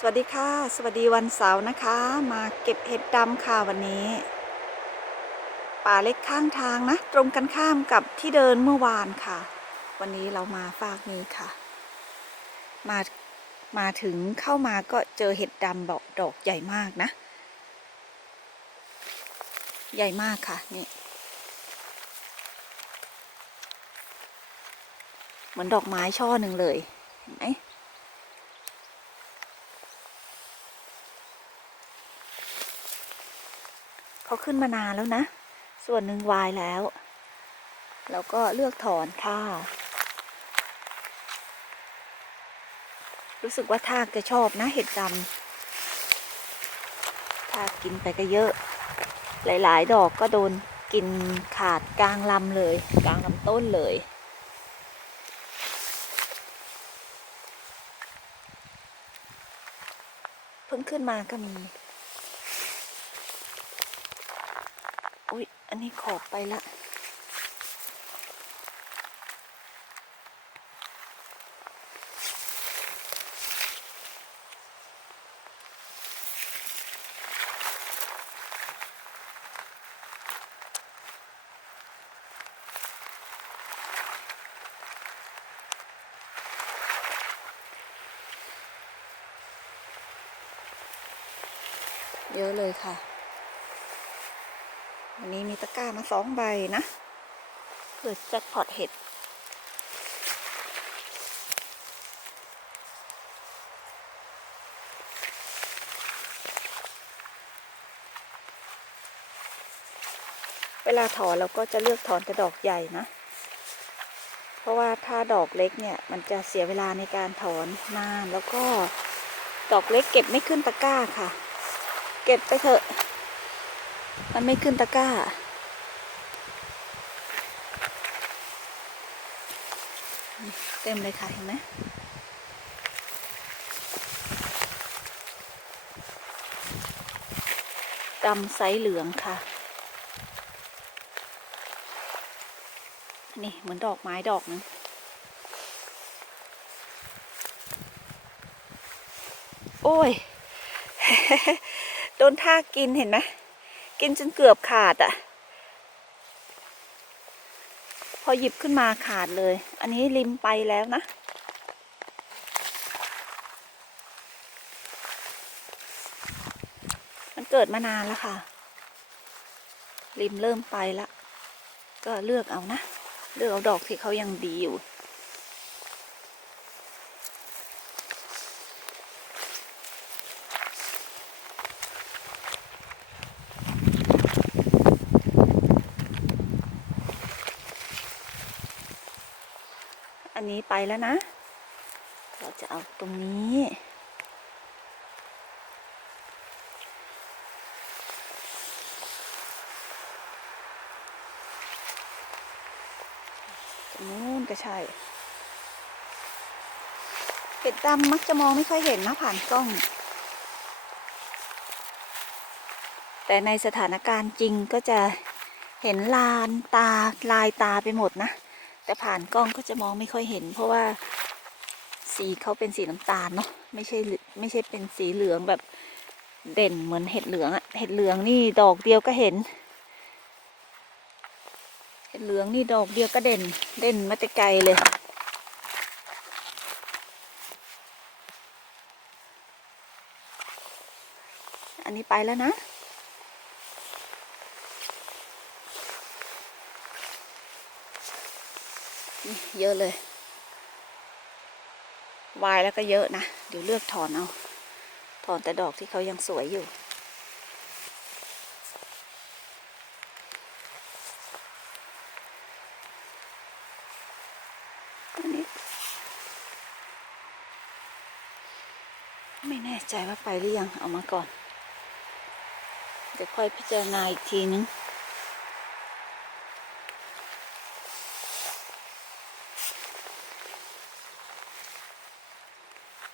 สวัสดีค่ะ สวัสดีวันเสาร์นะคะ มาเก็บเห็ดดำค่ะวันนี้ ป่าเล็กข้างทางนะ ตรงกันข้ามกับที่เดินเมื่อวานค่ะ วันนี้เรามาฝากนี้ค่ะ มามาถึงเข้ามาก็เจอเห็ดดำดอกดอกใหญ่มากนะ ใหญ่มากค่ะนี่เหมือนดอกไม้ช่อหนึ่งเลยเห็นไหม เขาขึ้นมานานแล้วนะ ส่วนหนึ่งวายแล้ว แล้วก็เลือกถอนค่ะ รู้สึกว่าทากจะชอบนะเห็ดดำทากกินไปก็เยอะ หลาย ๆ ดอกก็โดนกินขาดกลางลำเลย กลางลำต้นเลยเพิ่งขึ้นมาก็มี อุ๊ยอันนี้ขอบไปละเยอะเลยค่ะ ตะกร้ามาสองใบนะเปิดแจ็คพอตเห็ดเวลาถอนเราก็จะเลือกถอนแต่ดอกใหญ่นะ เพราะว่าถ้าดอกเล็กเนี่ยมันจะเสียเวลาในการถอนนานแล้วก็ดอกเล็กเก็บไม่ขึ้นตะกร้าค่ะ เก็บไปเถอะ มันไม่ขึ้นตะกร้า เต็มเลยค่ะเห็นไหมดำไซส์เหลืองค่ะ นี่เหมือนดอกไม้ดอกนึงโอ้ย โดนทากกินเห็นไหมกินจนเกือบขาดอะ่ะ พ อหยิบขึ้นมาขาดเลย อันนี้ริมไปแล้วนะ มันเกิดมานานแล้วค่ะ ริมเริ่มไปละ ก็เลือกเอานะ เลือกเอาดอกที่เขายังดีอยู่ อันนี้ไป แล้วนะ เราจะเอาตรงนี้ตรงนู้นก็ใช่เห็ดดำมักจะมองไม่ค่อยเห็นนะผ่านกล้อง แต่ในสถานการณ์จริงก็จะเห็นลานตาลายตาไปหมดนะ แต่ผ่านกล้องก็จะมองไม่ค่อยเห็น เพราะว่าสีเขาเป็นสีน้ำตาลเนาะไม่ใช่ไม่ใช่เป็นสีเหลืองแบบเด่นเหมือนเห็ดเหลืองอะเห็ดเหลืองนี่ดอกเดียวก็เห็น เห็ดเหลืองนี่ดอกเดียวก็เด่น เด่นมาแต่ไกลเลย อันนี้ไปแล้วนะ นี่ เยอะเลยวายแล้วก็เยอะนะ เดี๋ยวเลือกถอนเอา ถอนแต่ดอกที่เขายังสวยอยู่ ไม่แน่ใจว่าไปหรือยัง เอามาก่อน เดี๋ยวค่อยพิจารณาอีกทีนึง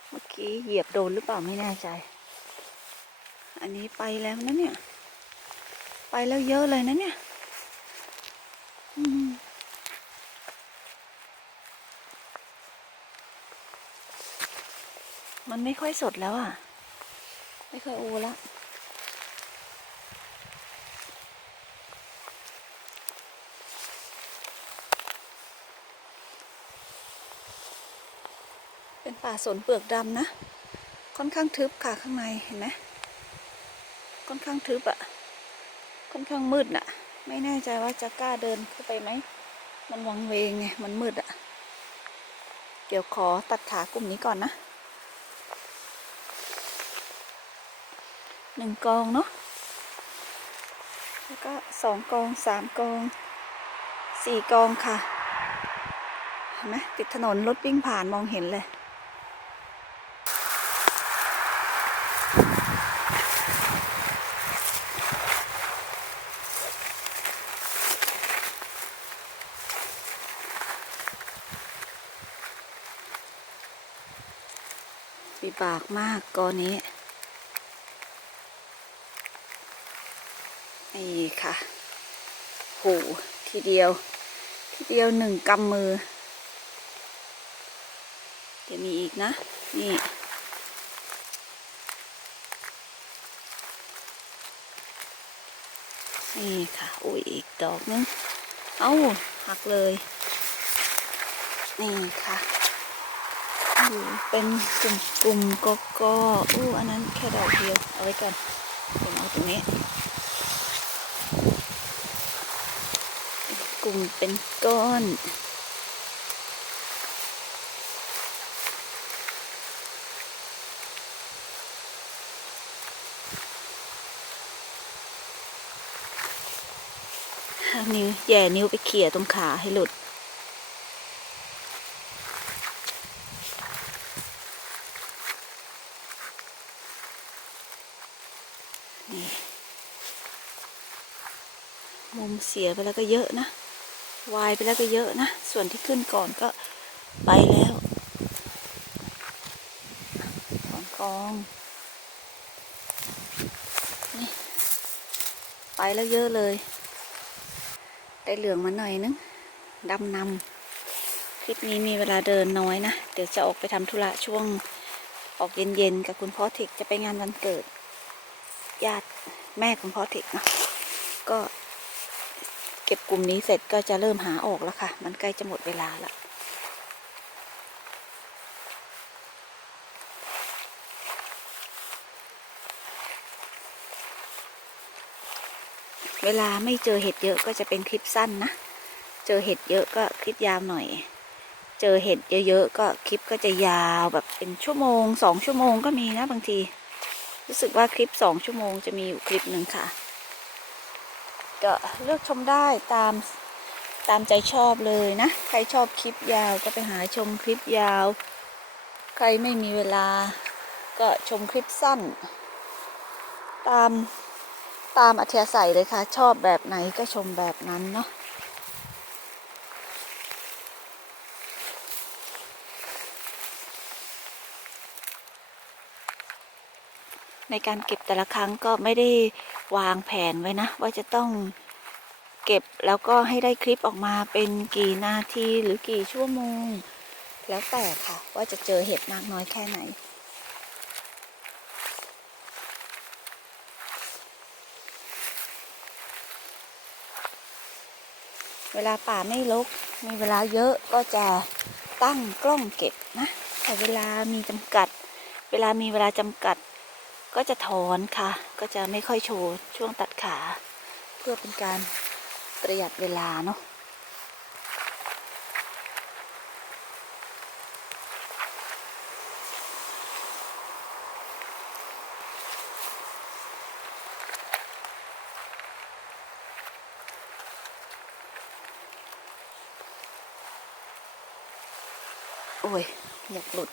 เมื่อ กี้เหยียบโดนหรือเปล่าไม่แน่ใจ อันนี้ไปแล้วนะเนี่ย ไปแล้วเยอะเลยนะเนี่ยมันไม่ค่อยสดแล้วอะ ไม่เคยอูละ ป่าสนเปลือกดำนะ ค่อนข้างทึบค่ะข้างในเห็นไหมค่อนข้างทึบอะค่อนข้างมืดน่ะ ไม่แน่ใจว่าจะกล้าเดินเข้าไปไหม มันวังเวงไง มันมืดอะเดี๋ยวขอตัดขากลุ่มนี้ก่อนนะหนึ่งกองเนาะ แล้วก็สองกองสามกองสี่กองค่ะ เห็นไหมติดถนนรถวิ่งผ่านมองเห็นเลย วิบากมากกอนนี้นี่ค่ะโหทีเดียว ทีเดียวหนึ่งกำมือเดี๋ยวมีอีกนะ นี่ นี่ค่ะอุ้ยอีกดอกนึง เอ้าหักเลย นี่ค่ะ อยู่เป็นกลุ่มกลุ่มก็ก็อู้อันนั้นแค่ดอกเดียวเอาไว้ก่อนเดี๋ยวเอาตรงนี้ กลุ่มเป็นก้อนนิ้วแย่นิ้วไปเขี่ยตรงขาให้หลุด มุมเสียไปแล้วก็เยอะนะวายไปแล้วก็เยอะนะ ส่วนที่ขึ้นก่อนก็ไปแล้วถอนกองนี่ไปแล้วเยอะเลย ได้เหลืองมาหน่อยนึงดำนำคลิปนี้มีเวลาเดินน้อยนะ เดี๋ยวจะออกไปทำธุระช่วงออกเย็นๆ กับคุณพ่อเทคจะไปงานวันเกิด ญาติแม่คุณพ่อเทคเนาะก็ ก็บกลุ่มนี้เสร็จก็จะเริ่มหาออกแล้วค่ะ มันใกล้จะหมดเวลาละเวลาไม่เจอเห็ดเยอะก็จะเป็นคลิปสั้นนะ เจอเห็ดเยอะก็คลิปยาวหน่อย เจอเห็ดเยอะๆก็คลิปก็จะยาวแบบเป็นชั่วโมงสองชั่วโมงก็มีนะบางที รู้สึกว่าคลิปสองชั่วโมงจะมีอยู่คลิปหนึ่งค่ะ ก็เลือกชมได้ตามตามใจชอบเลยนะ ใครชอบคลิปยาวก็ไปหาชมคลิปยาว ใครไม่มีเวลา ก็ชมคลิปสั้น ตามตามอัธยาศัยเลยค่ะ ชอบแบบไหนก็ชมแบบนั้นเนาะ ในการเก็บแต่ละครั้งก็ไม่ได้วางแผนไว้นะ ว่าจะต้องเก็บแล้วก็ให้ได้คลิปออกมาเป็นกี่นาทีหรือกี่ชั่วโมง แล้วแต่ค่ะว่าจะเจอเห็ดมากน้อยแค่ไหน เวลาป่าไม่รกมีเวลาเยอะก็จะตั้งกล้องเก็บนะ แต่เวลามีจำกัด เวลามีเวลาจำกัด ก็จะถอนค่ะ ก็จะไม่ค่อยโชว์ช่วงตัดขา เพื่อเป็นการประหยัดเวลาเนาะโอ้ยหมวกหลุด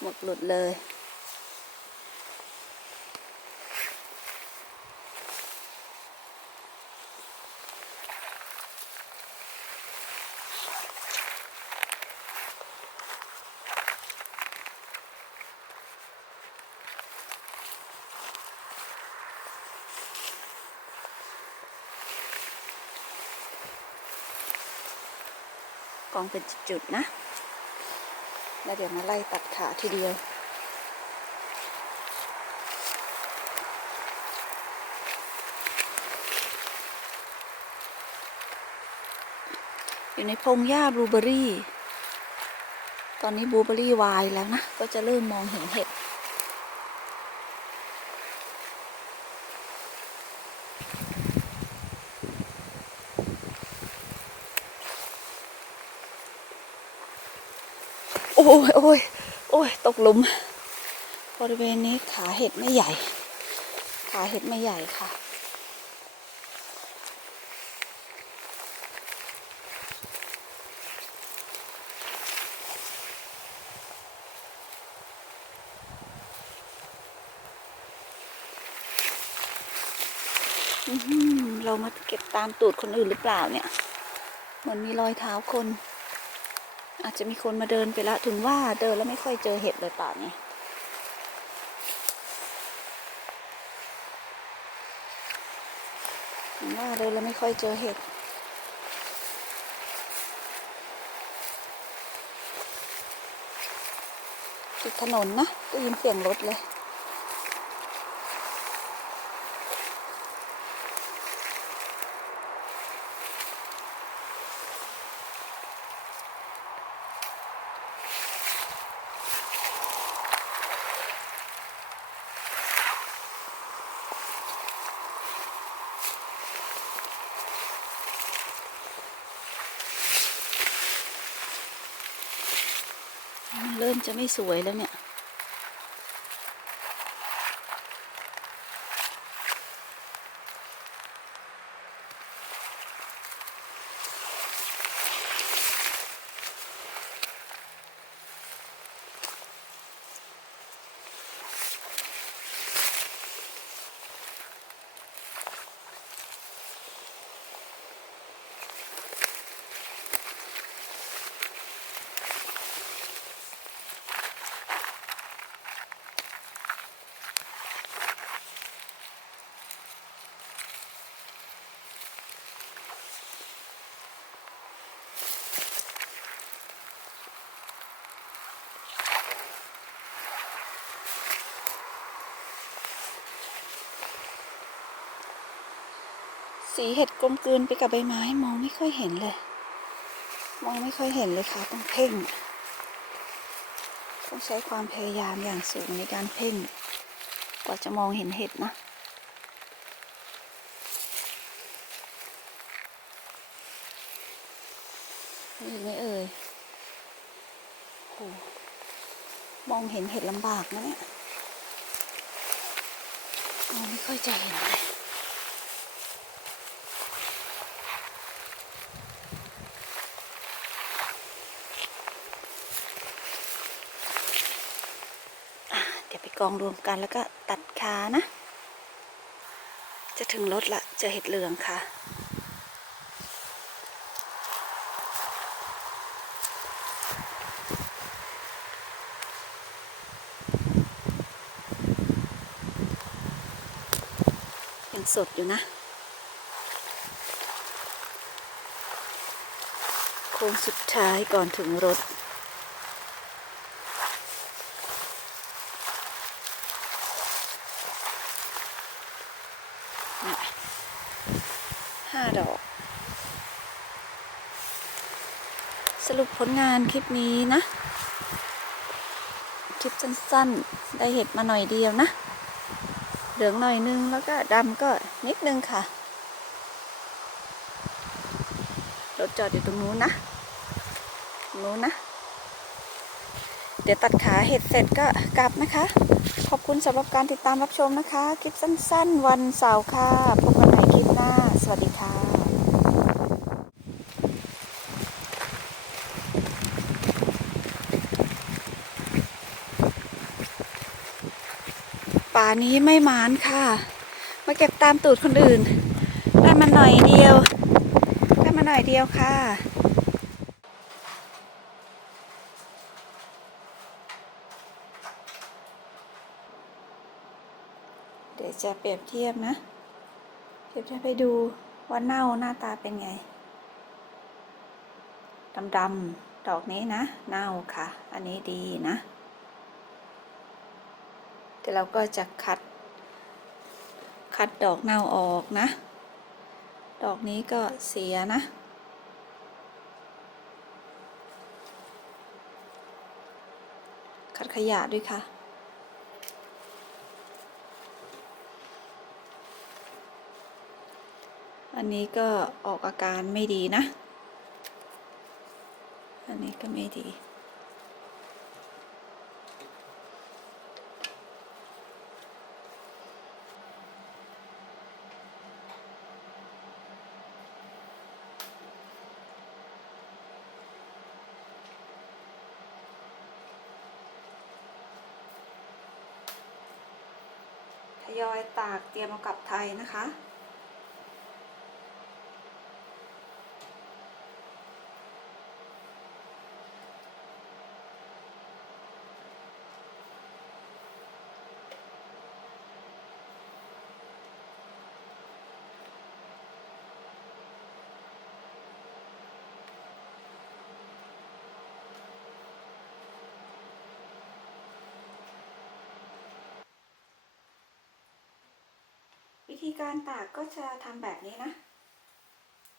หมวกหลุดเลย กองเป็นจุดๆนะ แล้วเดี๋ยวมาไล่ตัดขาทีเดียวอยู่ในพงหญ้าบลูเบอรี่ ตอนนี้บลูเบอรี่วายแล้วนะ ก็จะเริ่มมองเห็นเห็ด อ้ยโอ้ยโอ้ยตกหลุม บริเวณนี้ขาเห็ดไม่ใหญ่ ขาเห็ดไม่ใหญ่ค่ะเรามาเก็บตามตูดคนอื่นหรือเปล่าเนี่ยเหมือนมีรอยเท้าคน อาจจะมีคนมาเดินไปละถึงว่าเดินแล้วไม่ค่อยเจอเห็ดเลยป่านี้ถึงว่าเดินแล้วไม่ค่อยเจอเห็ดติดถนนนะได้ยินเสียงรถเลย ริ่มจะไม่สวยแล้วเนี่ย สีเห็ดกลมกลืนไปกับใบไม้มองไม่ค่อยเห็นเลย มองไม่ค่อยเห็นเลยค่ะต้องเพ่ง ต้องใช้ความพยายามอย่างสูงในการเพ่ง กว่าจะมองเห็นเห็ดนะนี่ไม่เอ่ยโหมองเห็นเห็ดลำบากนะเนี่ยมองไม่ค่อยจะเห็นเลย อะเดี๋ยวไป กองรวมกันแล้วก็ตัดขานะ จะถึงรถละเจะเห็ดเหลืองค่ะ ยังสดอยู่นะ โค้งสุดท้ายก่อนถึงรถ ห้าดอก สรุป ผลงานคลิปนี้นะ คลิปสั้นๆ ได้เห็ดมาหน่อยเดียวนะ เหลืองหน่อยนึงแล้วก็ดำก็นิดนึงค่ะ รถจอดอยู่ตรงนู้นนะตรงนู้นนะ เดี๋ยวตัดขาเห็ดเสร็จก็กลับนะคะ ขอบคุณสำหรับการติดตามรับชมนะคะ คลิปสั้นๆ วันเสาร์ค่ะ พบกันใหม่คลิปหน้า สวัสดีค่ะ ป่านี้ไม่หมานค่ะ มาเก็บตามตูดคนอื่น ได้มาหน่อยเดียว ได้มาหน่อยเดียวค่ะเดี๋ยวจะเปรียบเทียบนะ เปรียบเทียบไปดูว่าเน่าหน้าตาเป็นไง ดำๆ ดอกนี้นะ เน่าค่ะ อันนี้ดีนะ เราก็จะคัด คัดดอกเน่าออกนะ ดอกนี้ก็เสียนะ คัดขยะด้วยค่ะอันนี้ก็ออกอาการไม่ดีนะ อันนี้ก็ไม่ดี ยอยตากเตรียมเอากลับไทยนะคะ ธีการตากก็จะทำแบบนี้นะ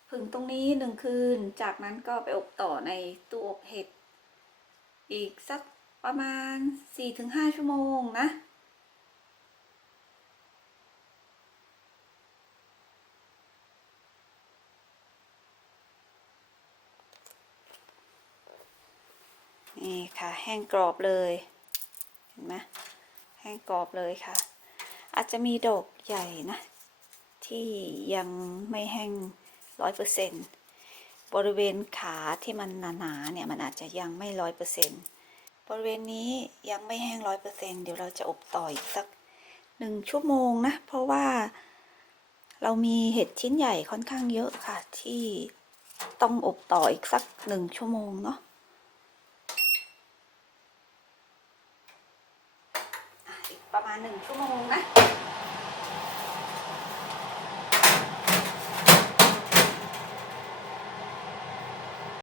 ผึ่งตรงนี้หนึ่งคืน จากนั้นก็ไปอบต่อในตู้อบเห็ด อีกสักประมาณ 4-5 ชั่วโมงนะ นี่ค่ะแห้งกรอบเลย เห็นไหมแห้งกรอบเลยค่ะ อาจจะมีดอกใหญ่นะ ที่ยังไม่แห้งร้อยเปอร์เซ็นบริเวณขาที่มันหนาๆเนี่ยมันอาจจะยังไม่ร้อยเปอร์เซ็นบริเวณนี้ยังไม่แห้งร้อยเปอร์เซ็นเดี๋ยวเราจะอบต่ออีกสักหนึ่งชั่วโมงนะ เพราะว่าเรามีเห็ดชิ้นใหญ่ค่อนข้างเยอะค่ะ ที่ต้องอบต่ออีกสักหนึ่งชั่วโมงเนาะอะอีกประมาณหนึ่งชั่วโมงนะ